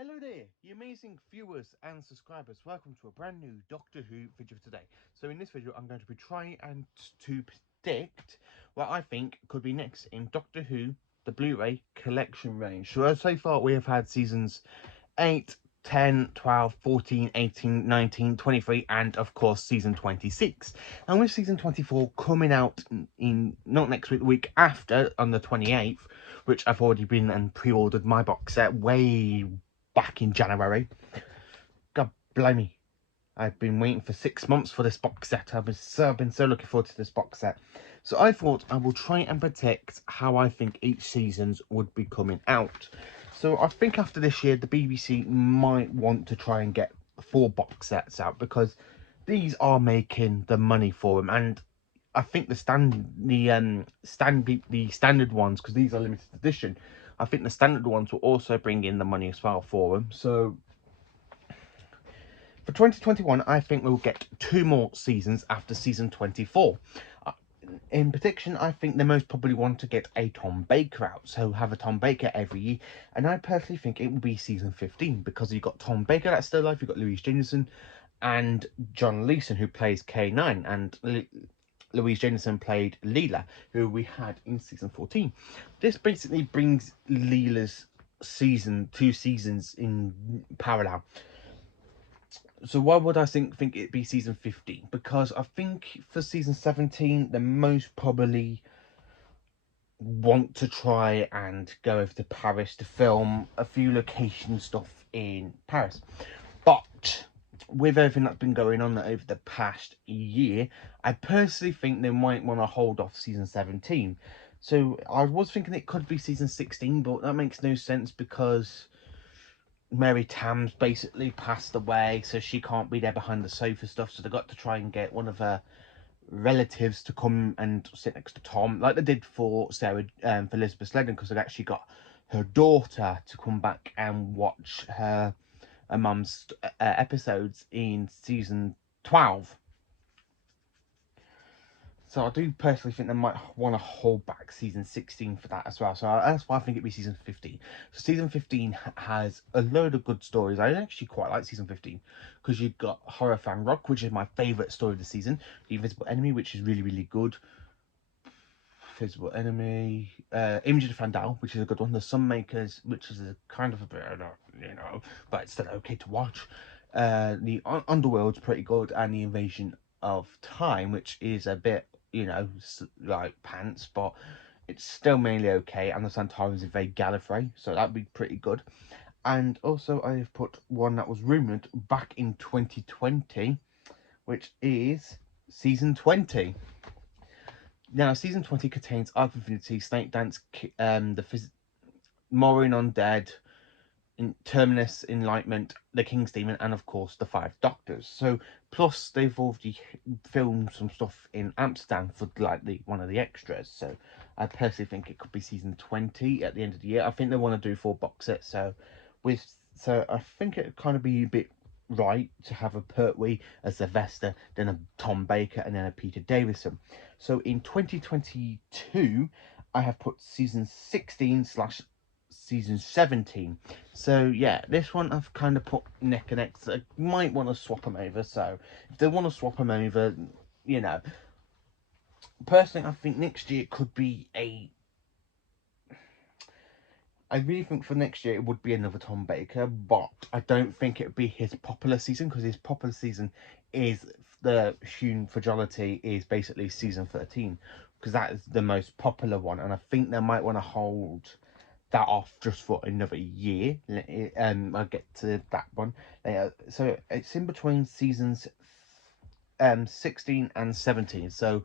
Hello there, you amazing viewers and subscribers. Welcome to a brand new Doctor Who video today. So in this video, I'm going to be trying to predict what I think could be next in Doctor Who, the Blu-ray collection range. So far we have had seasons 8, 10, 12, 14, 18, 19, 23, and of course season 26. And with season 24 coming out in not next week, the week after, on the 28th, which I've already been and pre-ordered my box set way back in January. God blimey. I've been waiting for 6 months for this box set. I've been so looking forward to this box set. So I thought I will try and predict how I think each seasons would be coming out. So I think after this year, the BBC might want to try and get 4 box sets out because these are making the money for them. And I think the standard ones, because these are limited edition, I think the standard ones will also bring in the money as well for them. So for 2021, I think we'll get 2 more seasons after season 24. Uh, in prediction, I think they most probably want to get a Tom Baker out, so have a Tom Baker every year. And I personally think it will be season 15 because you've got Tom Baker that's still alive, you've got Louise Jameson and John Leeson who plays K9, and Louise Jameson played Leela, who we had in season 14. This basically brings Leela's two seasons in parallel. So why would I think it'd be season 15? Because I think for season 17, they most probably want to try and go over to Paris to film a few location stuff in Paris. But with everything that's been going on over the past year, I personally think they might want to hold off season 17. So I was thinking it could be season 16, but that makes no sense because Mary Tams basically passed away, so she can't be there behind the sofa stuff. So they got to try and get one of her relatives to come and sit next to Tom, like they did for Sarah, for Elizabeth Sladen, because they actually got her daughter to come back and watch her mum's episodes in season 12. So I do personally think they might want to hold back season 16 for that as well. So that's why I think it'd be season 15. So season 15 has a load of good stories. I actually quite like season 15 because you've got Horror Fan Rock, which is my favourite story of the season. The Invisible Enemy, which is really, really good. Invisible Enemy, Image of Fandal, which is a good one. The Sunmakers, which is a kind of a bit, but it's still okay to watch. The Underworld's pretty good, and the Invasion of Time, which is a bit, like pants, but it's still mainly okay. And the Centaurus invade Gallifrey, so that'd be pretty good. And also, I have put one that was rumored back in 2020, which is season 20. Now, season 20 contains Arc of Infinity, Snake Dance, Maureen Undead, Terminus, Enlightenment, The King's Demon, and of course the Five Doctors. So, plus they've already filmed some stuff in Amsterdam for like one of the extras. So, I personally think it could be season 20 at the end of the year. I think they want to do 4 box sets. So I think it'd kind of be a bit right to have a Pertwee, a Sylvester, then a Tom Baker, and then a Peter Davison. So in 2022, I have put season 16 slash season 17. So yeah, this one I've kind of put neck and neck. So I might want to swap them over. So if they want to swap them over, you know, personally, I think next year could be a. I really think for next year it would be another Tom Baker, but I don't think it would be his popular season because his popular season is the Hune Fragility is basically season 13 because that is the most popular one, and I think they might want to hold that off just for another year. I'll get to that one later. So it's in between seasons 16 and 17. So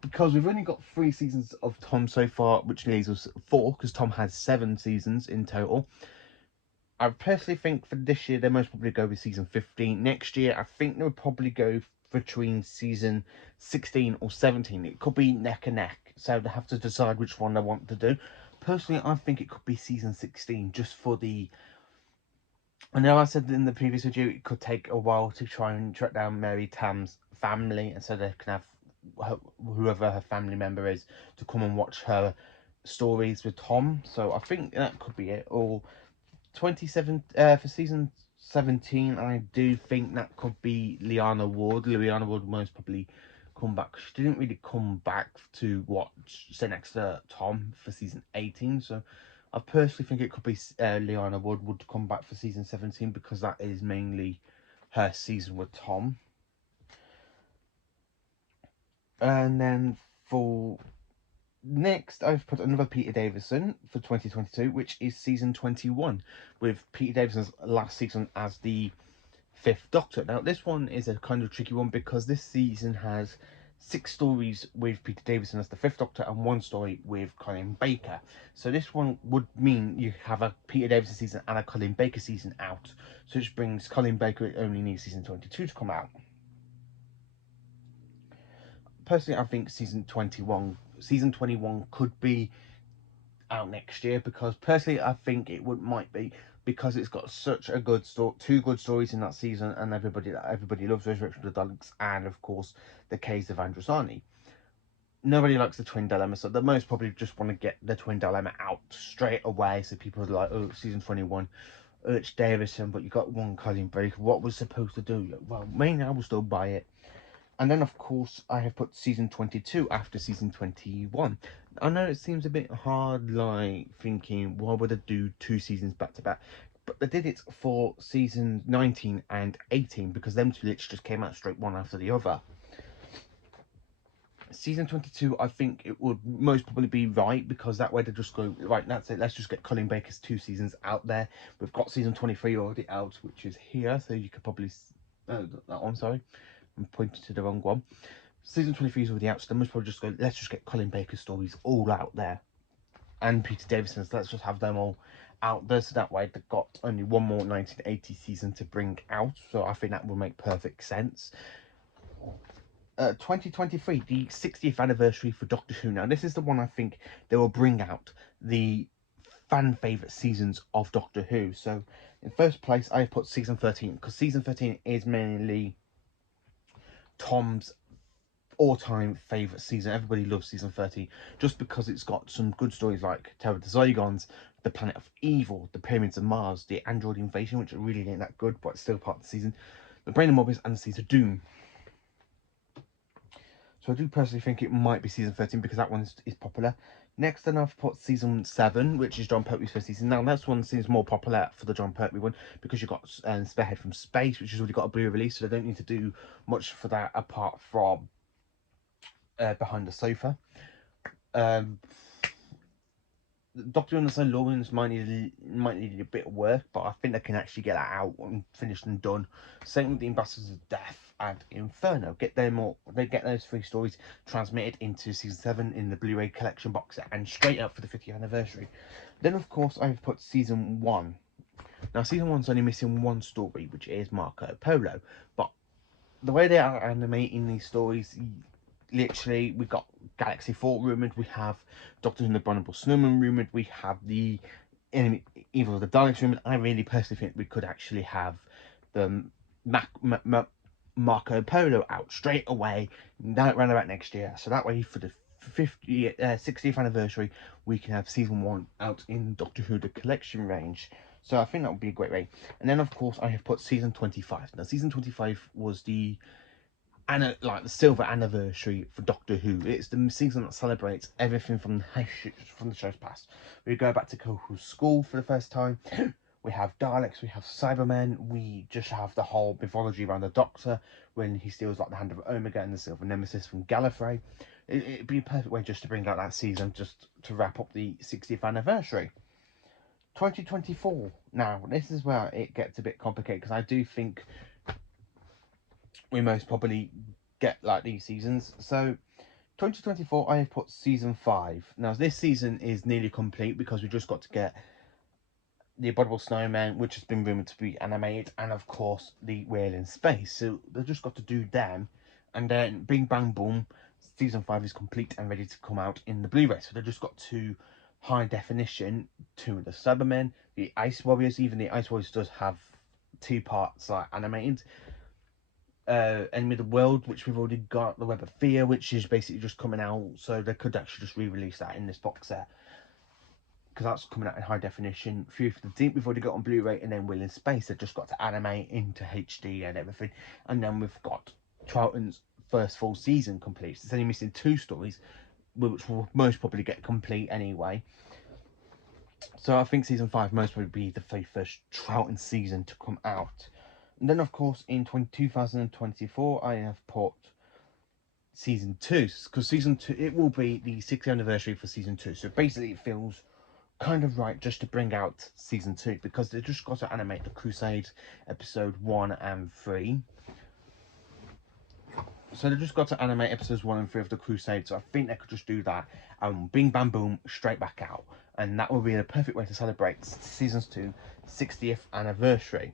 because we've only got 3 seasons of Tom so far, which leaves us 4, because Tom has 7 seasons in total. I personally think for this year, they most probably go with season 15. Next year, I think they'll probably go between season 16 or 17. It could be neck and neck, so they have to decide which one they want to do. Personally, I think it could be season 16, just for the. I know I said in the previous video it could take a while to try and track down Mary Tam's family, and so they can have whoever her family member is to come and watch her stories with Tom. So I think that could be it. Or For season 17, I do think that could be Lyanna Ward. Lyanna Ward most probably come back. She didn't really come back to sit next to Tom for season 18, so I personally think it could be Lyanna Ward would come back for season 17 because that is mainly her season with Tom. And then for next, I've put another Peter Davison for 2022, which is season 21, with Peter Davison's last season as the Fifth Doctor. Now, this one is a kind of tricky one because this season has 6 stories with Peter Davison as the Fifth Doctor and 1 story with Colin Baker. So this one would mean you have a Peter Davison season and a Colin Baker season out. So which brings Colin Baker only needs season 22 to come out. Personally, I think season 21 could be out next year because personally I think might be because it's got such a good story, 2 good stories in that season, and everybody loves Resurrection of the Daleks and of course the Caves of Androzani. Nobody likes the Twin Dilemma, so they most probably just want to get the Twin Dilemma out straight away, so people are like, oh, season 21, it's Davison, but you got one Colin Baker, what was supposed to do? Well, mainly I will still buy it. And then, of course, I have put season 22 after season 21. I know it seems a bit hard, like, thinking, why would I do 2 seasons back to back? But they did it for season 19 and 18, because them 2 literally just came out straight one after the other. Season 22, I think it would most probably be right, because that way they just go, right, that's it, let's just get Colin Baker's 2 seasons out there. We've got season 23 already out, which is here, so you could probably... that one, sorry. I'm pointing to the wrong one. Season 23 is already out, so they must probably just go, let's just get Colin Baker's stories all out there. And Peter Davison's, let's just have them all out there, so that way they've got only one more 1980 season to bring out, so I think that will make perfect sense. 2023, the 60th anniversary for Doctor Who. Now, this is the one I think they will bring out the fan favourite seasons of Doctor Who. So, in first place, I have put season 13, because season 13 is mainly Tom's all-time favourite season. Everybody loves season 13 just because it's got some good stories like Terror of the Zygons, The Planet of Evil, The Pyramids of Mars, The Android Invasion, which really ain't that good, but it's still part of the season, The Brain of Mobius, and The Seeds of Doom. So I do personally think it might be season 13 because that one is popular. Next, then I've put season 7, which is Jon Pertwee's first season. Now, that's one seems more popular for the Jon Pertwee one because you've got Spearhead from Space, which has already got a Blu-ray release, so they don't need to do much for that apart from Behind the Sofa. Doctor and the St. Lawrence might need a bit of work, but I think they can actually get that out and finished and done. Same with the Ambassadors of Death and Inferno. Get those 3 stories transmitted into season 7 in the Blu-ray collection box set and straight up for the 50th anniversary. Then, of course, I've put season 1. Now, season 1's only missing 1 story, which is Marco Polo, but the way they are animating these stories, literally, we got Galaxy 4 rumoured, we have Doctor Who and the Abominable Snowman rumoured, we have the Evil of the Daleks rumoured. I really personally think we could actually have the Marco Polo out straight away, around about next year. So that way, for the 60th anniversary, we can have season 1 out in Doctor Who the collection range. So I think that would be a great way. And then, of course, I have put season 25. Now, season 25 was the silver anniversary for Doctor Who. It's the season that celebrates everything from the show's past. We go back to Coco's school for the first time. We have Daleks, we have Cybermen, we just have the whole mythology around the Doctor when he steals like the Hand of Omega and the Silver Nemesis from Gallifrey. It'd be a perfect way just to bring out that season, just to wrap up the 60th anniversary. 2024. Now, this is where it gets a bit complicated because I do think we most probably get like these seasons. So 2024, I have put season 5. Now, this season is nearly complete because we just got to get the Abominable Snowman, which has been rumoured to be animated, and of course the Whale in Space. So they've just got to do them, and then bing bang boom, season 5 is complete and ready to come out in the Blu-ray. So they've just got to high definition 2 of the Cybermen, the Ice Warriors. Even the Ice Warriors does have 2 parts like animated. Enemy of the World, which we've already got, the Web of Fear, which is basically just coming out, so they could actually just re-release that in this box set. because that's coming out in high definition. Fury for the Deep we've already got on Blu-ray, and then Will in Space they've just got to animate into HD and everything. And then we've got Troughton's first full season complete. So it's only missing 2 stories, which will most probably get complete anyway. So I think season 5 most probably be the very first Troughton season to come out. And then of course in 2024 I have put season 2, because season 2 it will be the 60th anniversary for season 2. So basically it feels kind of right just to bring out season 2, because they just got to animate the Crusade episode 1 and 3. So they just got to animate episodes 1 and 3 of the Crusade, so I think they could just do that and bing bam boom straight back out, and that would be the perfect way to celebrate season's 2 60th anniversary.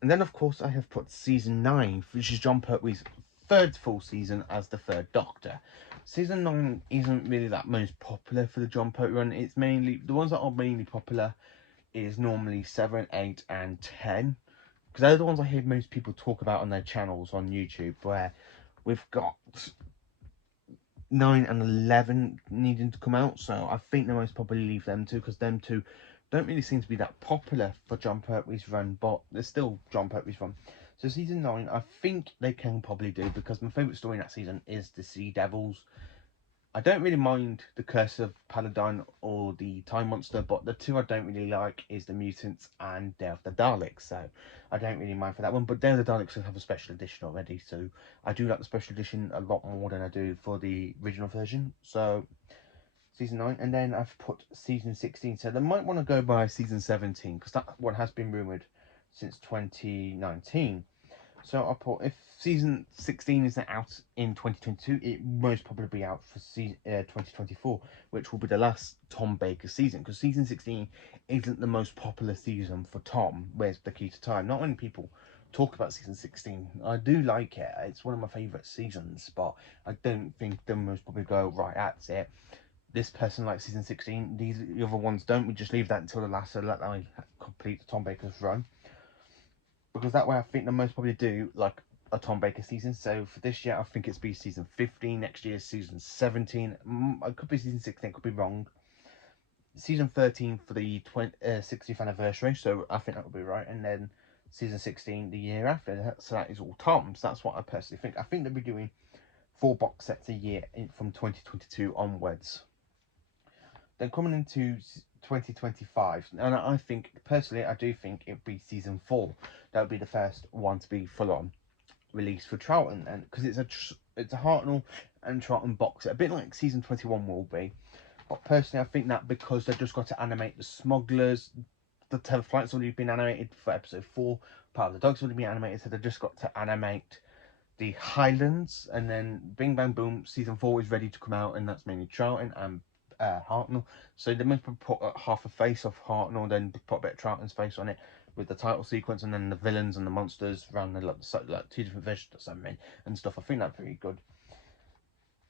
And then of course I have put season 9, which is Jon Pertwee's 3rd full season as the 3rd Doctor. Season 9 isn't really that most popular for the Jon Pertwee run. It's mainly, the ones that are mainly popular is normally 7, 8 and 10. Because they're the ones I hear most people talk about on their channels on YouTube, where we've got 9 and 11 needing to come out. So I think they most probably leave them 2, because them 2 don't really seem to be that popular for Jon Pertwee's run, but they're still Jon Pertwee's run. So season 9, I think they can probably do, because my favourite story in that season is the Sea Devils. I don't really mind the Curse of Paladin or the Time Monster, but the 2 I don't really like is the Mutants and Day of the Daleks, so I don't really mind for that one. But Day of the Daleks will have a special edition already, so I do like the special edition a lot more than I do for the original version. So season 9, and then I've put season 16, so they might want to go by season 17, because that one has been rumoured since 2019. So I put, if season 16 isn't out in 2022, it most probably be out for 2024, which will be the last Tom Baker season, because season 16 isn't the most popular season for Tom. Where's the Key to Time? Not many people talk about season 16. I do like it. It's one of my favourite seasons, but I don't think they most probably go, right, that's it. This person likes season 16, these the other ones don't. We just leave that until the last, so let them complete Tom Baker's run. Because that way I think they most probably do like a Tom Baker season. So for this year I think it's be season 15, next year season 17, it could be season 16, could be wrong. Season 13 for the 60th anniversary, so I think that would be right. And then season 16 the year after, so that is all Tom's. That's what I personally think. I think they'll be doing 4 box sets a year from 2022 onwards. Then coming into 2025, and I think personally, I do think it'd be season 4. That would be the first one to be full on released for Troughton, and because it's a Hartnell and Troughton box set, a bit like season 21 will be. But personally, I think that because they've just got to animate the smugglers, the 10 flight's already been animated for episode 4, part of the dog's already been animated, so they've just got to animate the Highlands, and then bing bang boom, season 4 is ready to come out, and that's mainly Troughton and Hartnell. So they must put half a face of Hartnell, then put a bit of Troughton's face on it with the title sequence, and then the villains and the monsters around the like 2 different versions or something and stuff. I think that's pretty good.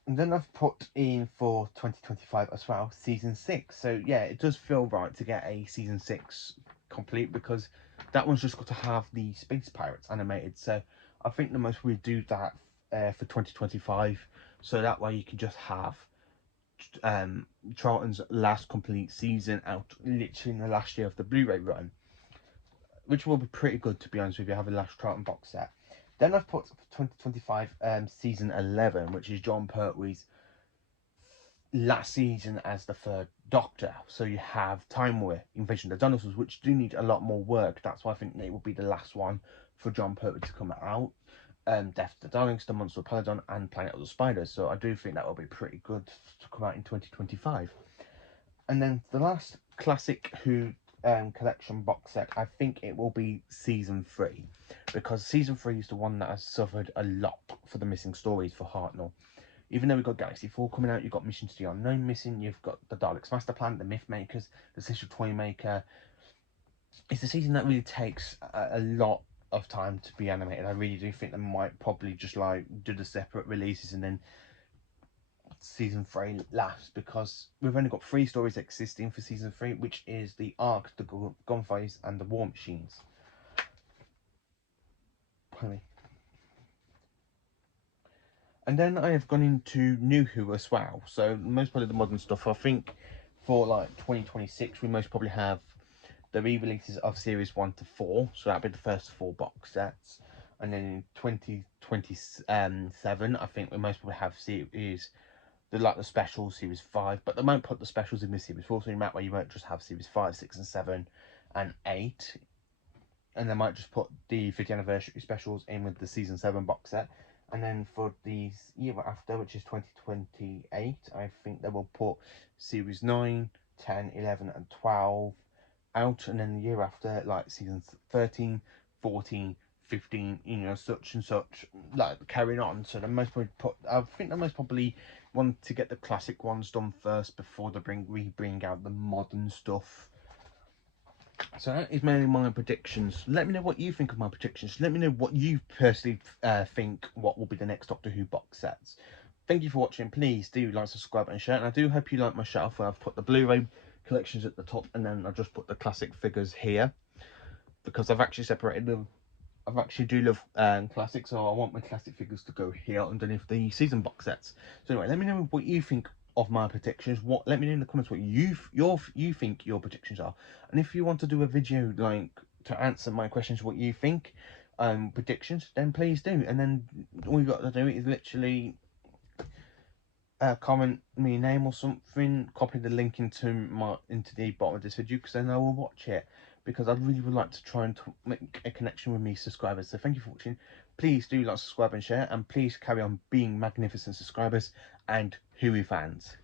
And then I've put in for 2025 as well, season 6. So yeah, it does feel right to get a season 6 complete, because that one's just got to have the Space Pirates animated. So I think the most we do that for 2025, so that way you can just have Troughton's last complete season out literally in the last year of the Blu-ray run, which will be pretty good, to be honest with you, having the last Troughton box set. Then I've put 2025 season 11, which is Jon Pertwee's last season as the 3rd Doctor. So you have Time War, Invasion of the Dinosaurs, which do need a lot more work. That's why I think it will be the last one for Jon Pertwee to come out. Death of the Daleks, The Monster of Paladin, and Planet of the Spiders. So I do think that will be pretty good to come out in 2025. And then the last classic Who collection box set, I think it will be season 3, because season 3 is the one that has suffered a lot for the missing stories for Hartnell. Even though we've got Galaxy 4 coming out, you've got Mission to the Unknown missing, you've got the Daleks Master Plan, the Myth Makers, the Sister Toy Maker. It's a season that really takes a lot of time to be animated. I really do think they might probably just like do the separate releases and then season 3 last, because we've only got 3 stories existing for season 3, which is the Ark, the Gunfighters, and the War Machines. And then I have gone into New Who as well. So most part of the modern stuff, I think for like 2026, we most probably have the re-releases of series 1 to 4, so that'll be the first 4 box sets. And then in 2027, I think we most probably have series the special series 5, but they won't put the specials in the series 4, so you might you won't just have series 5, 6 and 7 and 8, and they might just put the 50th anniversary specials in with the season 7 box set. And then for the year after, which is 2028, I think they will put series 9, 10, 11 and 12 out, and then the year after, like seasons 13, 14, 15, you know, such and such, like carrying on. So they most probably I think they most probably want to get the classic ones done first before they bring out the modern stuff. So that is mainly my predictions. Let me know what you think of my predictions. Let me know what you personally think what will be the next Doctor Who box sets. Thank you for watching. Please do like, subscribe and share. And I do hope you like my shelf where I've put the Blu-ray collections at the top, and then I just put the classic figures here, because I've actually separated them. I actually do love classics, so I want my classic figures to go here underneath the season box sets. So anyway, let me know what you think of my predictions. Let me know in the comments what you think your predictions are, and if you want to do a video like to answer my questions, what you think predictions, then please do. And then all you got to do is literally comment me a name or something, copy the link into the bottom of this video, because then I will watch it, because I really would like to try and make a connection with me subscribers. So thank you for watching. Please do like, subscribe and share, and please carry on being magnificent subscribers and Who fans.